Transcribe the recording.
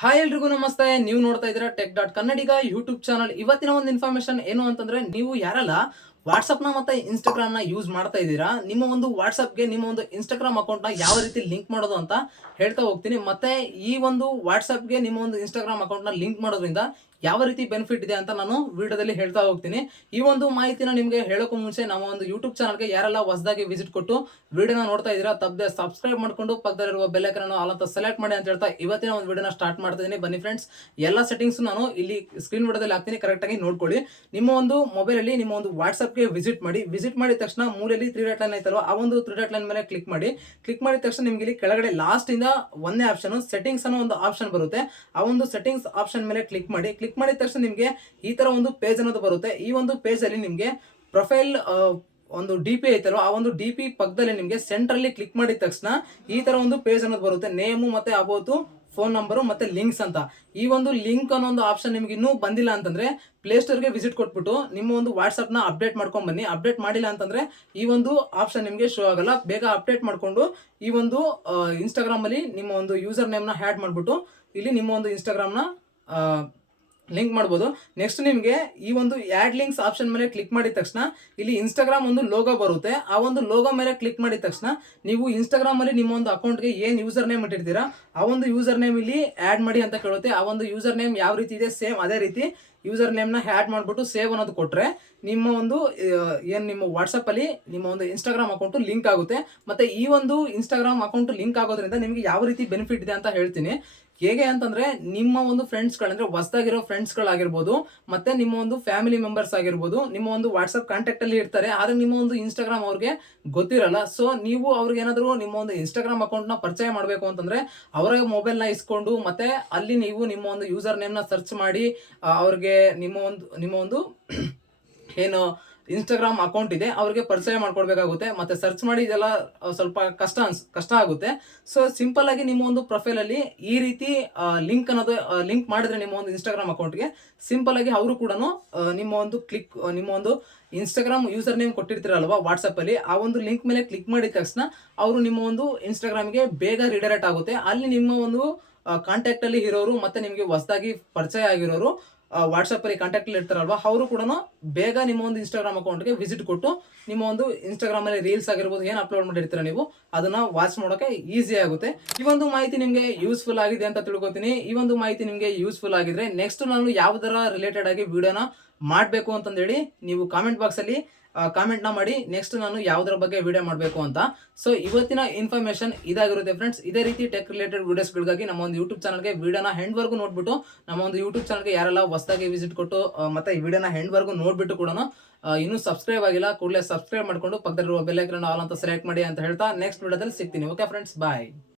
Hi ಎಲ್ರಿಗೂ ನಮಸ್ತೆ. ನೀವು ನೋಡ್ತಾ ಇದ್ದೀರಾ tech dot Kannadiga YouTube channel ಇವತ್ತಿನ ಒಂದು ಇನ್ಫಾರ್ಮೇಶನ್ ಏನು ಅಂತಂದ್ರೆ ನೀವು ಯಾರಲ್ಲ ವಾಟ್ಸಪ್ನ ಮತ್ತೆ ಇನ್ಸ್ಟಾಗ್ರಾಮ್ನ ಯೂಸ್ ಮಾಡ್ತಾ ಇದ್ದೀರಾ. ನಿಮ್ಮ ಒಂದು ವಾಟ್ಸಪ್ಗೆ ನಿಮ್ಮ ಒಂದು ಇನ್ಸ್ಟಾಗ್ರಾಮ್ ಅಕೌಂಟ್ನ ಯಾವ ರೀತಿ ಲಿಂಕ್ ಮಾಡೋದು ಅಂತ ಹೇಳ್ತಾ ಹೋಗ್ತೀನಿ. ಮತ್ತೆ ಈ ಒಂದು ವಾಟ್ಸಪ್ಗೆ ನಿಮ್ಮ ಒಂದು ಇನ್ಸ್ಟಾಗ್ರಾಮ್ ಅಕೌಂಟ್ನ ಲಿಂಕ್ ಮಾಡೋದ್ರಿಂದ ಯಾವ ರೀತಿ ಬೆನಿಫಿಟ್ ಇದೆ ಅಂತ ನಾನು ವಿಡಿಯೋದಲ್ಲಿ ಹೇಳ್ತಾ ಹೋಗ್ತೀನಿ. ಈ ಒಂದು ಮಾಹಿತಿನ ನಿಮಗೆ ಹೇಳೋಕ್ಕೂ ಮುಂಚೆ ನಮ್ಮ ಒಂದು ಯೂಟ್ಯೂಬ್ ಚಾನಲ್ಗೆ ಯಾರೆಲ್ಲ ಹೊಸದಾಗಿ ವಿಸಿಟ್ ಕೊಟ್ಟು ವಿಡಿಯೋನ ನೋಡ್ತಾ ಇದ್ದೀರಾ, ತಪ್ಪದೆ ಸಬ್ಸ್ಕ್ರೈಬ್ ಮಾಡಿಕೊಂಡು ಪಕ್ಕದಲ್ಲಿರುವ ಬೆಲ್ಲೈಕನ್ ಆಲ್ ಅಂತ ಸೆಲೆಕ್ಟ್ ಮಾಡಿ ಅಂತ ಹೇಳ್ತಾ ಇವತ್ತಿನ ಒಂದು ವಿಡಿಯೋನ ಸ್ಟಾರ್ಟ್ ಮಾಡ್ತಾ ಇದ್ದೀನಿ ಬನ್ನಿ ಫ್ರೆಂಡ್ಸ್ ಎಲ್ಲ ಸೆಟ್ಟಿಂಗ್ಸ್ ನಾನು ಇಲ್ಲಿ ಸ್ಕ್ರೀನ್ ವಿಡಿಯೋದಲ್ಲಿ ಹಾಕ್ತೀನಿ ಕರೆಕ್ಟಾಗಿ ನೋಡ್ಕೊಳ್ಳಿ. ನಿಮ್ಮ ಒಂದು ಮೊಬೈಲಲ್ಲಿ ನಿಮ್ಮ ಒಂದು ವಾಟ್ಸಪ್ಗೆ ವಿಸಿಟ್ ಮಾಡಿ. ವಿಸಿಟ್ ಮಾಡಿದ ತಕ್ಷಣ ಮೂಲೆಯಲ್ಲಿ ತ್ರೀ ಡಾಟ್ ಲೈನ್ ಐತಲ್ವ, ಆ ಒಂದು ತ್ರೀ ಡಾಟ್ ಲೈನ್ ಮೇಲೆ ಕ್ಲಿಕ್ ಮಾಡಿ. ಕ್ಲಿಕ್ ಮಾಡಿದ ತಕ್ಷಣ ನಿಮಗೆ ಇಲ್ಲಿ ಕೆಳಗಡೆ ಲಾಸ್ಟಿಂದ ಒಂದೇ ಆಪ್ಷನ್ ಸೆಟ್ಟಿಂಗ್ಸ್ ಅನ್ನೋ ಒಂದು ಆಪ್ಷನ್ ಬರುತ್ತೆ. ಆ ಒಂದು ಸೆಟ್ಟಿಂಗ್ಸ್ ಆಪ್ಷನ್ ಮೇಲೆ ಕ್ಲಿಕ್ ಮಾಡಿ. ಕ್ಲಿಕ್ ಮಾಡಿದ ತಕ್ಷಣ ನಿಮಗೆ ಈ ತರ ಒಂದು ಪೇಜ್ ಅನ್ನೋದು ಬರುತ್ತೆ. ಈ ಒಂದು ಪೇಜಲ್ಲಿ ನಿಮಗೆ ಪ್ರೊಫೈಲ್ ಒಂದು ಡಿ ಪಿ ಐತಲ್ವ, ಆ ಒಂದು ಡಿ ಪಿ ಪಕ್ಕದಲ್ಲಿ ನಿಮಗೆ ಸೆಂಟ್ರಲ್ಲಿ ಕ್ಲಿಕ್ ಮಾಡಿದ ತಕ್ಷಣ ಈ ತರ ಒಂದು ಪೇಜ್ ಅನ್ನೋದು ಬರುತ್ತೆ. ನೇಮು ಮತ್ತೆ ಅಬೋತು ಫೋನ್ ನಂಬರು ಮತ್ತೆ ಲಿಂಕ್ಸ್ ಅಂತ. ಈ ಒಂದು ಲಿಂಕ್ ಅನ್ನೋ ಒಂದು ಆಪ್ಷನ್ ನಿಮ್ಗೆ ಇನ್ನೂ ಬಂದಿಲ್ಲ ಅಂತಂದ್ರೆ ಪ್ಲೇಸ್ಟೋರ್ಗೆ ವಿಸಿಟ್ ಕೊಟ್ಬಿಟ್ಟು ನಿಮ್ಮ ಒಂದು ವಾಟ್ಸಪ್ನ ಅಪ್ಡೇಟ್ ಮಾಡ್ಕೊಂಡ್ ಬನ್ನಿ. ಅಪ್ಡೇಟ್ ಮಾಡಿಲ್ಲ ಅಂತಂದ್ರೆ ಈ ಒಂದು ಆಪ್ಷನ್ ನಿಮಗೆ ಶೋ ಆಗಲ್ಲ. ಬೇಗ ಅಪ್ಡೇಟ್ ಮಾಡ್ಕೊಂಡು ಈ ಒಂದು ಇನ್ಸ್ಟಾಗ್ರಾಮಲ್ಲಿ ನಿಮ್ಮ ಒಂದು ಯೂಸರ್ ನೇಮ್ನ ಹ್ಯಾಡ್ ಮಾಡ್ಬಿಟ್ಟು ಇಲ್ಲಿ ನಿಮ್ಮ ಒಂದು ಇನ್ಸ್ಟಾಗ್ರಾಮ್ನ ಲಿಂಕ್ ಮಾಡ್ಬೋದು. ನೆಕ್ಸ್ಟ್ ನಿಮಗೆ ಈ ಒಂದು ಆ್ಯಡ್ ಲಿಂಕ್ಸ್ ಆಪ್ಷನ್ ಮೇಲೆ ಕ್ಲಿಕ್ ಮಾಡಿದ ತಕ್ಷಣ ಇಲ್ಲಿ ಇನ್ಸ್ಟಾಗ್ರಾಮ್ ಒಂದು ಲೋಗೋ ಬರುತ್ತೆ. ಆ ಒಂದು ಲೋಗೋ ಮೇಲೆ ಕ್ಲಿಕ್ ಮಾಡಿದ ತಕ್ಷಣ ನೀವು ಇನ್ಸ್ಟಾಗ್ರಾಮಲ್ಲಿ ನಿಮ್ಮ ಒಂದು ಅಕೌಂಟ್ಗೆ ಏನು ಯೂಸರ್ ನೇಮ್ ಇಟ್ಟಿರ್ತೀರಾ, ಆ ಒಂದು ಯೂಸರ್ ನೇಮ್ ಇಲ್ಲಿ ಆ್ಯಡ್ ಮಾಡಿ ಅಂತ ಕೇಳುತ್ತೆ. ಆ ಒಂದು ಯೂಸರ್ ನೇಮ್ ಯಾವ ರೀತಿ ಇದೆ ಸೇಮ್ ಅದೇ ರೀತಿ ಯೂಸರ್ ನೇಮ್ನ ಆ್ಯಡ್ ಮಾಡಿಬಿಟ್ಟು ಸೇವ್ ಅನ್ನೋದು ಕೊಟ್ಟರೆ ನಿಮ್ಮ ಒಂದು ಏನು ನಿಮ್ಮ ವಾಟ್ಸಪ್ಪಲ್ಲಿ ನಿಮ್ಮ ಒಂದು ಇನ್ಸ್ಟಾಗ್ರಾಮ್ ಅಕೌಂಟು ಲಿಂಕ್ ಆಗುತ್ತೆ. ಮತ್ತು ಈ ಒಂದು ಇನ್ಸ್ಟಾಗ್ರಾಮ್ ಅಕೌಂಟು ಲಿಂಕ್ ಆಗೋದ್ರಿಂದ ನಿಮಗೆ ಯಾವ ರೀತಿ ಬೆನಿಫಿಟ್ ಇದೆ ಅಂತ ಹೇಳ್ತೀನಿ. ಹೇಗೆ ಅಂತಂದ್ರೆ ನಿಮ್ಮ ಒಂದು ಫ್ರೆಂಡ್ಸ್ಗಳಂದ್ರೆ ಹೊಸದಾಗಿರೋ ಫ್ರೆಂಡ್ಸ್ಗಳಾಗಿರ್ಬೋದು ಮತ್ತೆ ನಿಮ್ಮ ಒಂದು ಫ್ಯಾಮಿಲಿ ಮೆಂಬರ್ಸ್ ಆಗಿರ್ಬೋದು, ನಿಮ್ಮ ಒಂದು ವಾಟ್ಸಪ್ ಕಾಂಟ್ಯಾಕ್ಟ್ ಅಲ್ಲಿ ಇರ್ತಾರೆ, ಆದ್ರೆ ನಿಮ್ಮ ಒಂದು ಇನ್ಸ್ಟಾಗ್ರಾಮ್ ಅವ್ರಿಗೆ ಗೊತ್ತಿರಲ್ಲ. ಸೊ ನೀವು ಅವ್ರಿಗೆ ಏನಾದರೂ ನಿಮ್ಮ ಒಂದು ಇನ್ಸ್ಟಾಗ್ರಾಮ್ನ ಪರಿಚಯ ಮಾಡಬೇಕು ಅಂತಂದ್ರೆ ಅವರ ಮೊಬೈಲ್ನ ಇಸ್ಕೊಂಡು, ಮತ್ತೆ ಅಲ್ಲಿ ನೀವು ನಿಮ್ಮ ಒಂದು ಯೂಸರ್ ನೇಮ್ನ ಸರ್ಚ್ ಮಾಡಿ ಅವ್ರಿಗೆ ನಿಮ್ಮ ಒಂದು ನಿಮ್ಮ ಒಂದು ಏನು ಇನ್ಸ್ಟಾಗ್ರಾಮ್ ಅಕೌಂಟ್ ಇದೆ, ಅವ್ರಿಗೆ ಪರಿಚಯ ಮಾಡ್ಕೊಡ್ಬೇಕಾಗುತ್ತೆ. ಮತ್ತೆ ಸರ್ಚ್ ಮಾಡಿ ಇದೆಲ್ಲ ಸ್ವಲ್ಪ ಕಷ್ಟ ಅನ್ಸ್, ಕಷ್ಟ ಆಗುತ್ತೆ. ಸೊ ಸಿಂಪಲ್ ಆಗಿ ನಿಮ್ಮ ಒಂದು ಪ್ರೊಫೈಲ್ ಅಲ್ಲಿ ಈ ರೀತಿ ಲಿಂಕ್ ಅನ್ನೋದು ಲಿಂಕ್ ಮಾಡಿದ್ರೆ ನಿಮ್ಮ ಒಂದು ಇನ್ಸ್ಟಾಗ್ರಾಮ್ ಅಕೌಂಟ್ಗೆ ಸಿಂಪಲ್ ಆಗಿ ಅವರು ಕೂಡ ನಿಮ್ಮ ಒಂದು ಕ್ಲಿಕ್ ನಿಮ್ಮ ಒಂದು ಇನ್ಸ್ಟಾಗ್ರಾಮ್ ಯೂಸರ್ ನೇಮ್ ಕೊಟ್ಟಿರ್ತೀರಲ್ವಾ ವಾಟ್ಸಪ್ ಅಲ್ಲಿ, ಆ ಒಂದು ಲಿಂಕ್ ಮೇಲೆ ಕ್ಲಿಕ್ ಮಾಡಿದ ತಕ್ಷಣ ಅವರು ನಿಮ್ಮ ಒಂದು ಇನ್ಸ್ಟಾಗ್ರಾಮ್ಗೆ ಬೇಗ ರಿಡೈರೆಕ್ಟ್ ಆಗುತ್ತೆ. ಅಲ್ಲಿ ನಿಮ್ಮ ಒಂದು ಕಾಂಟ್ಯಾಕ್ಟಲ್ಲಿ ಇರೋರು ಮತ್ತು ನಿಮಗೆ ಹೊಸದಾಗಿ ಪರಿಚಯ ಆಗಿರೋರು ವಾಟ್ಸಪ್ ಅಲ್ಲಿ ಕಾಂಟ್ಯಾಕ್ಟ್ ಅಲ್ಲಿ ಇರ್ತಾರಲ್ವಾ, ಅವರು ಕೂಡ ಬೇಗ ನಿಮ್ಮ ಒಂದು ಇನ್ಸ್ಟಾಗ್ರಾಮ್ ಅಕೌಂಟ್ಗೆ ವಿಸಿಟ್ ಕೊಟ್ಟು ನಿಮ್ಮ ಒಂದು ಇನ್ಸ್ಟಾಗ್ರಾಮಲ್ಲಿ ರೀಲ್ಸ್ ಆಗಿರ್ಬೋದು, ಏನು ಅಪ್ಲೋಡ್ ಮಾಡಿರ್ತೀರ ನೀವು, ಅದನ್ನ ವಾಚ್ ಮಾಡೋಕೆ ಈಸಿ ಆಗುತ್ತೆ. ಈ ಒಂದು ಮಾಹಿತಿ ನಿಮಗೆ ಯೂಸ್ಫುಲ್ ಆಗಿದೆ ಅಂತ ತಿಳ್ಕೊತೀನಿ. ಈ ಒಂದು ಮಾಹಿತಿ ನಿಮಗೆ ಯೂಸ್ಫುಲ್ ಆಗಿದ್ರೆ ನೆಕ್ಸ್ಟ್ ನಾನು ಯಾವುದರ ರಿಲೇಟೆಡ್ ಆಗಿ ವಿಡಿಯೋನ ಮಾಡಬೇಕು ಅಂತಂದೇಳಿ ನೀವು ಕಾಮೆಂಟ್ ಬಾಕ್ಸಲ್ಲಿ ಕಾಮೆಂಟ್ನ ಮಾಡಿ. ನೆಕ್ಸ್ಟ್ ನಾನು ಯಾವುದರ ಬಗ್ಗೆ ವಿಡಿಯೋ ಮಾಡಬೇಕು ಅಂತ. ಸೊ ಇವತ್ತಿನ ಇನ್ಫಾರ್ಮೇಷನ್ ಇದಾಗಿರುತ್ತೆ ಫ್ರೆಂಡ್ಸ್ ಇದೇ ರೀತಿ ಟೆಕ್ ರಿಲೇಟೆಡ್ ವೀಡಿಯೋಸ್ಗಳಿಗಾಗಿ ನಮ್ಮ ಒಂದು ಯೂಟ್ಯೂಬ್ ಚಾನಲ್ಗೆ ವಿಡಿಯೋನ ಹೆಂಡ್ವರೆಗೂ ನೋಡ್ಬಿಟ್ಟು, ನಮ್ಮ ಒಂದು ಯೂಟ್ಯೂಬ್ ಚಾನಲ್ಗೆ ಯಾರೆಲ್ಲ ಹೊಸದಾಗಿ ವಿಸಿಟ್ ಕೊಟ್ಟು ಮತ್ತೆ ಈ ವಿಡಿಯೋನ ಹೆಂಡ್ವರೆಗೂ ನೋಡ್ಬಿಟ್ಟು ಕೂಡ ಇನ್ನೂ ಸಬ್ಸ್ಕ್ರೈಬ್ ಆಗಿಲ್ಲ, ಕೂಡಲೇ ಸಬ್ಸ್ಕ್ರೈಬ್ ಮಾಡ್ಕೊಂಡು ಪಕ್ಕದಲ್ಲಿರುವ ಬೆಲ್ಲೈಕನ್ ಆಲ್ ಅಂತ ಸೆಲೆಕ್ಟ್ ಮಾಡಿ ಅಂತ ಹೇಳ್ತಾ ನೆಕ್ಸ್ಟ್ ವಿಡಿಯೋದಲ್ಲಿ ಸಿಗ್ತೀನಿ. Okay friends bye